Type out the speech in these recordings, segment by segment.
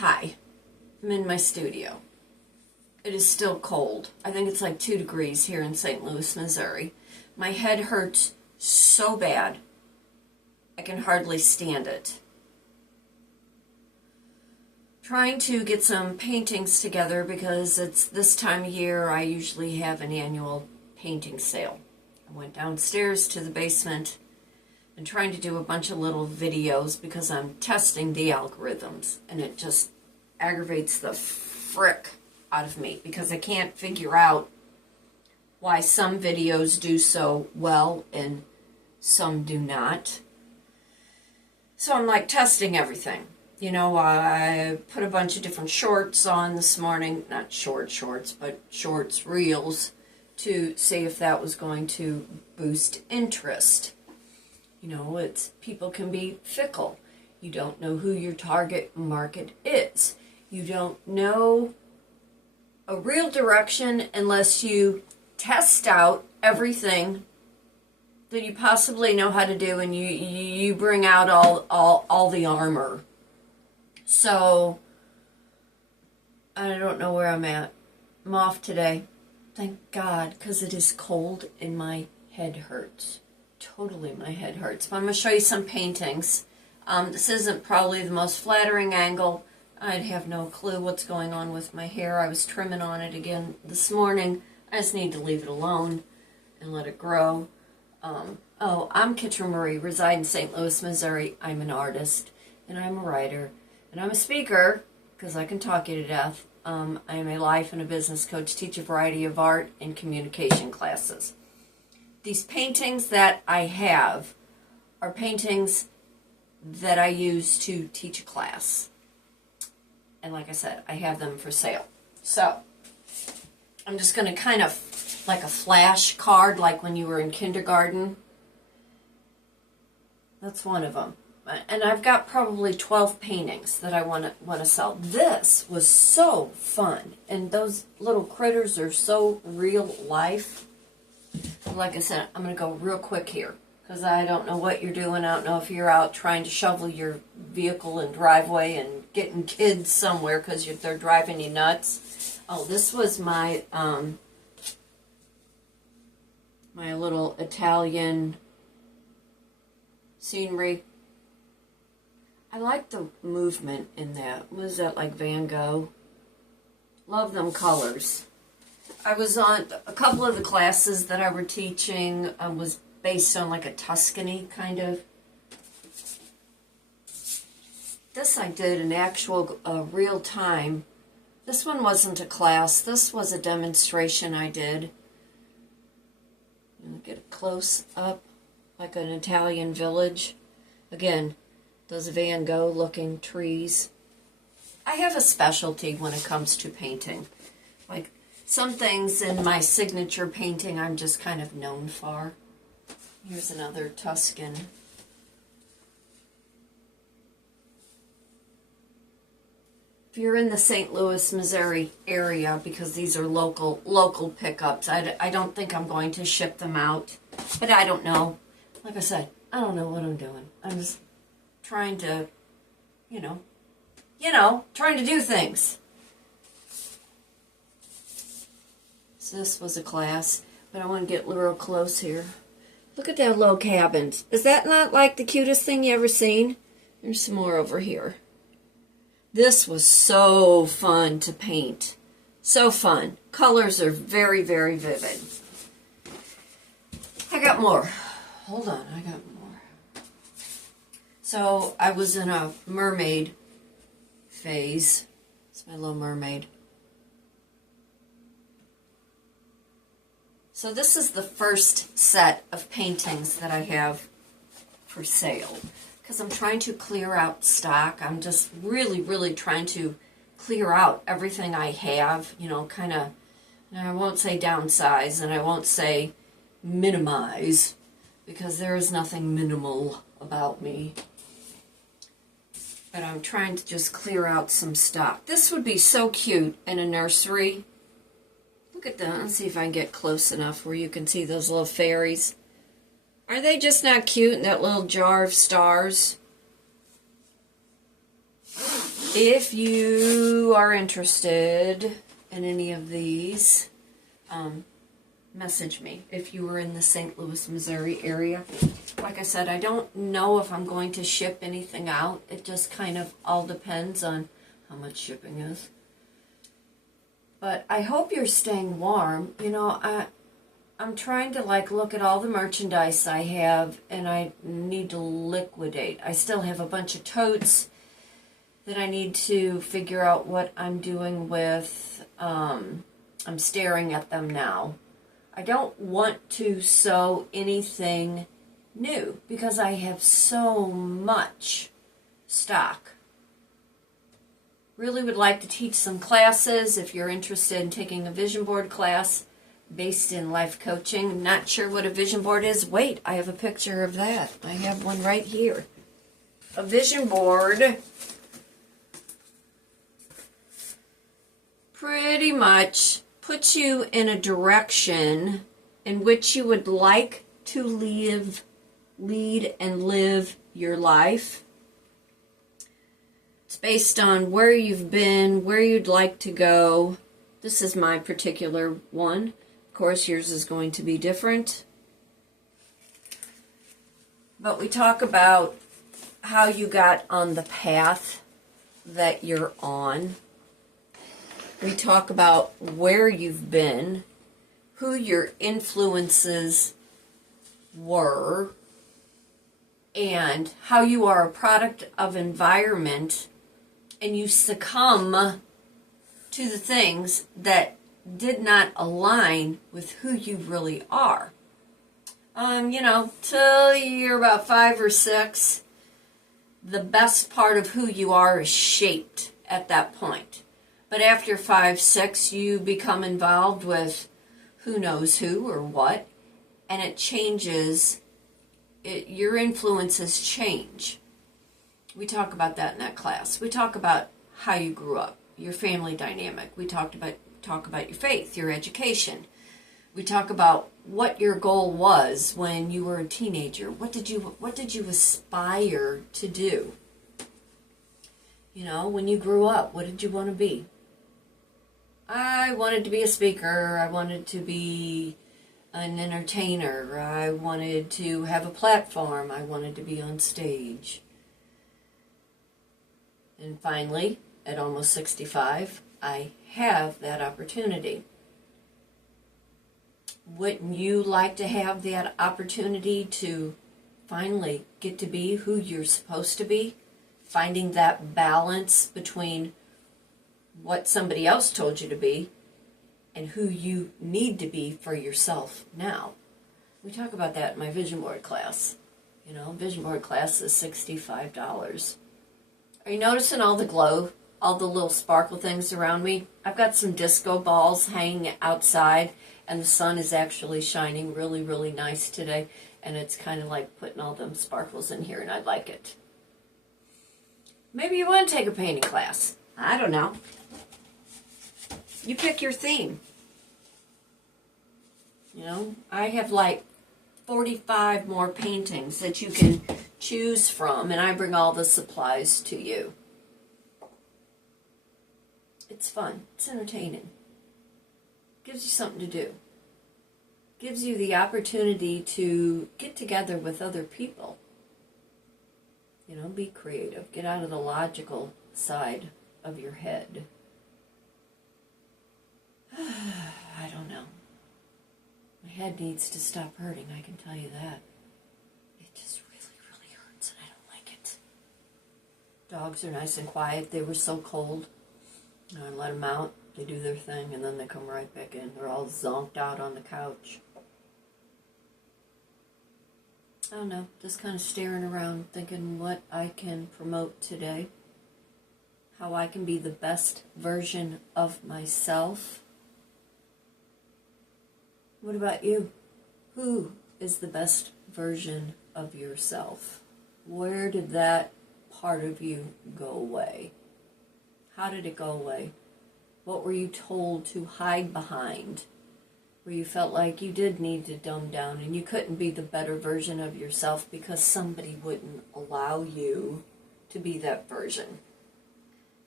Hi, I'm in my studio. It is still cold. I think it's like 2 degrees here in St. Louis, Missouri. My head hurts so bad, I can hardly stand it. Trying to get some paintings together because it's this time of year. I usually have an annual painting sale. I went downstairs to the basement and trying to do a bunch of little videos because I'm testing the algorithms, and it just aggravates the frick out of me because I can't figure out why some videos do so well and some do not. So I'm like testing everything. You know, I put a bunch of different shorts on this morning, not shorts, but shorts, reels, to see if that was going to boost interest. You know, people can be fickle. You don't know who your target market is. You don't know a real direction unless you test out everything that you possibly know how to do, and you bring out all the armor. So I don't know where I'm at. I'm off today. Thank God, because it is cold and my head hurts. Totally, my head hurts. But I'm going to show you some paintings. This isn't probably the most flattering angle. I'd have no clue what's going on with my hair. I was trimming on it again this morning. I just need to leave it alone and let it grow. I'm Kitryn Marie, reside in St. Louis, Missouri. I'm an artist, and I'm a writer, and I'm a speaker, because I can talk you to death. I am a life and a business coach, teach a variety of art and communication classes. These paintings that I have are paintings that I use to teach a class. And like I said, I have them for sale. So, I'm just going to kind of, like a flash card, like when you were in kindergarten. That's one of them. And I've got probably 12 paintings that I want to sell. This was so fun. And those little critters are so real life. Like I said, I'm going to go real quick here, because I don't know what you're doing. I don't know if you're out trying to shovel your vehicle and driveway and getting kids somewhere because they're driving you nuts. Oh, this was my my little Italian scenery. I like the movement in that. Was that like Van Gogh? Love them colors. I was on a couple of the classes that I were teaching was based on like a Tuscany kind of. This I did an actual real time. This one wasn't a class. This was a demonstration I did. Get a close up like an Italian village. Again, those Van Gogh looking trees. I have a specialty when it comes to painting. Like some things in my signature painting I'm just kind of known for. Here's another Tuscan. If you're in the St. Louis, Missouri area, because these are local pickups, I don't think I'm going to ship them out. But I don't know. Like I said, I don't know what I'm doing. I'm just trying to, trying to do things. So this was a class, but I want to get real close here. Look at that little cabins. Is that not like the cutest thing you ever seen? There's some more over here. This was so fun to paint. So fun. Colors are very, very vivid. I got more. Hold on, I got more. So I was in a mermaid phase. It's my little mermaid. So this is the first set of paintings that I have for sale, because I'm trying to clear out stock. I'm just really, really trying to clear out everything I have, kind of, and I won't say downsize, and I won't say minimize, because there is nothing minimal about me. But I'm trying to just clear out some stock. This would be so cute in a nursery. Look at that. Let's see if I can get close enough where you can see those little fairies. Are they just not cute in that little jar of stars? If you are interested in any of these, message me if you were in the St. Louis, Missouri area. Like I said, I don't know if I'm going to ship anything out. It just kind of all depends on how much shipping is. But I hope you're staying warm. You know, I'm trying to look at all the merchandise I have, and I need to liquidate. I still have a bunch of totes that I need to figure out what I'm doing with. I'm staring at them now. I don't want to sew anything new because I have so much stock. Really would like to teach some classes if you're interested in taking a vision board class based in life coaching. Not sure what a vision board is? Wait, I have a picture of that. I have one right here. A vision board pretty much puts you in a direction in which you would like to lead and live your life. It's based on where you've been, where you'd like to go. This is my particular one. Of course, yours is going to be different. But we talk about how you got on the path that you're on. We talk about where you've been, who your influences were, and how you are a product of environment and you succumb to the things that did not align with who you really are. Till you're about 5 or 6, the best part of who you are is shaped at that point. But after 5, 6, you become involved with who knows who or what, and it changes. Your influences change. We talk about that in that class. We talk about how you grew up, your family dynamic. We talk about your faith, your education. We talk about what your goal was when you were a teenager. What did you aspire to do? When you grew up, what did you want to be? I wanted to be a speaker. I wanted to be an entertainer. I wanted to have a platform. I wanted to be on stage. And finally, at almost 65, I have that opportunity. Wouldn't you like to have that opportunity to finally get to be who you're supposed to be? Finding that balance between what somebody else told you to be and who you need to be for yourself now. We talk about that in my vision board class. Vision board class is $65. Are you noticing all the glow, all the little sparkle things around me? I've got some disco balls hanging outside, and the sun is actually shining really, really nice today, and it's kind of like putting all them sparkles in here, and I like it. Maybe you want to take a painting class. I don't know. You pick your theme. I have 45 more paintings that you can choose from, and I bring all the supplies to you. It's fun. It's entertaining. Gives you something to do. Gives you the opportunity to get together with other people. Be creative. Get out of the logical side of your head. I don't know. My head needs to stop hurting, I can tell you that. It just really, really hurts, and I don't like it. Dogs are nice and quiet. They were so cold. I let them out. They do their thing, and then they come right back in. They're all zonked out on the couch. I don't know. Just kind of staring around, thinking what I can promote today. How I can be the best version of myself. What about you? Who is the best version of yourself? Where did that part of you go away? How did it go away? What were you told to hide behind? Where you felt like you did need to dumb down and you couldn't be the better version of yourself because somebody wouldn't allow you to be that version.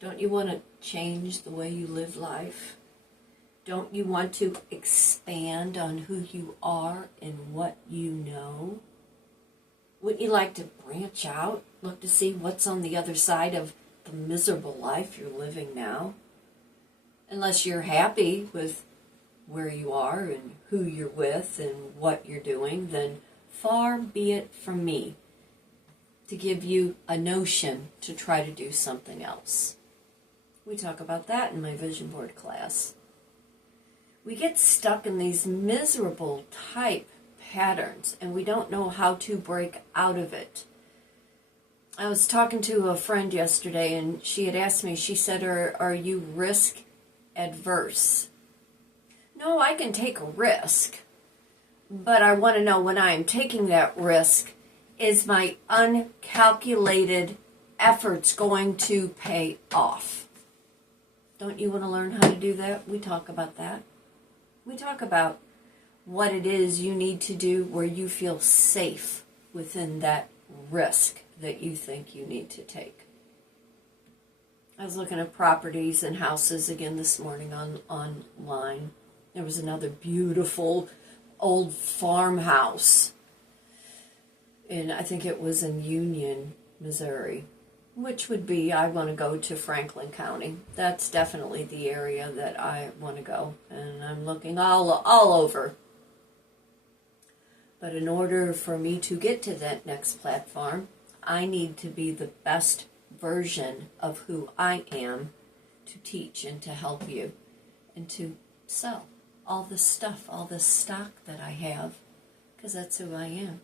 Don't you want to change the way you live life? Don't you want to expand on who you are and what you know? Wouldn't you like to branch out, look to see what's on the other side of the miserable life you're living now? Unless you're happy with where you are and who you're with and what you're doing, then far be it from me to give you a notion to try to do something else. We talk about that in my vision board class. We get stuck in these miserable type patterns and we don't know how to break out of it. I was talking to a friend yesterday and she had asked me, she said, are you risk adverse? No, I can take a risk, but I want to know when I am taking that risk, is my uncalculated efforts going to pay off? Don't you want to learn how to do that? We talk about that. We talk about what it is you need to do where you feel safe within that risk that you think you need to take. I was looking at properties and houses again this morning online. There was another beautiful old farmhouse, and I think it was in Union, Missouri, which would be, I want to go to Franklin County. That's definitely the area that I want to go, and I'm looking all over. But in order for me to get to that next platform, I need to be the best version of who I am to teach and to help you and to sell all the stuff, all the stock that I have, because that's who I am.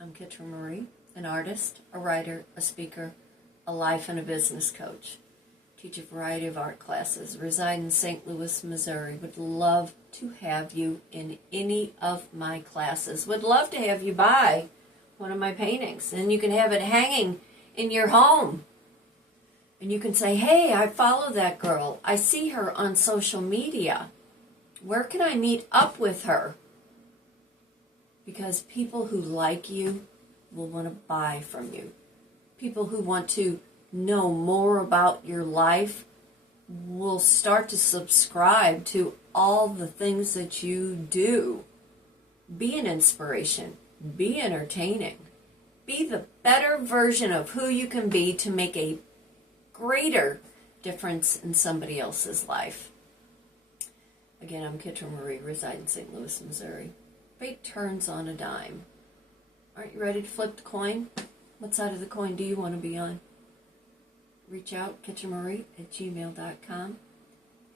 I'm Kitryn Marie, an artist, a writer, a speaker, a life and a business coach. Teach a variety of art classes, reside in St. Louis, Missouri. Would love to have you in any of my classes. Would love to have you buy one of my paintings, and you can have it hanging in your home. And you can say, hey, I follow that girl. I see her on social media. Where can I meet up with her? Because people who like you will want to buy from you. People who want to know more about your life will start to subscribe to all the things that you do. Be an inspiration. Be entertaining. Be the better version of who you can be to make a greater difference in somebody else's life. Again, I'm Kitryn Marie, reside in St. Louis, Missouri. Fate turns on a dime. Aren't you ready to flip the coin? What side of the coin do you want to be on? Reach out, kitrynmarie@gmail.com.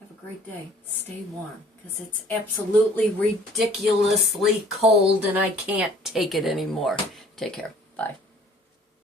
Have a great day. Stay warm, because it's absolutely ridiculously cold and I can't take it anymore. Take care. Bye.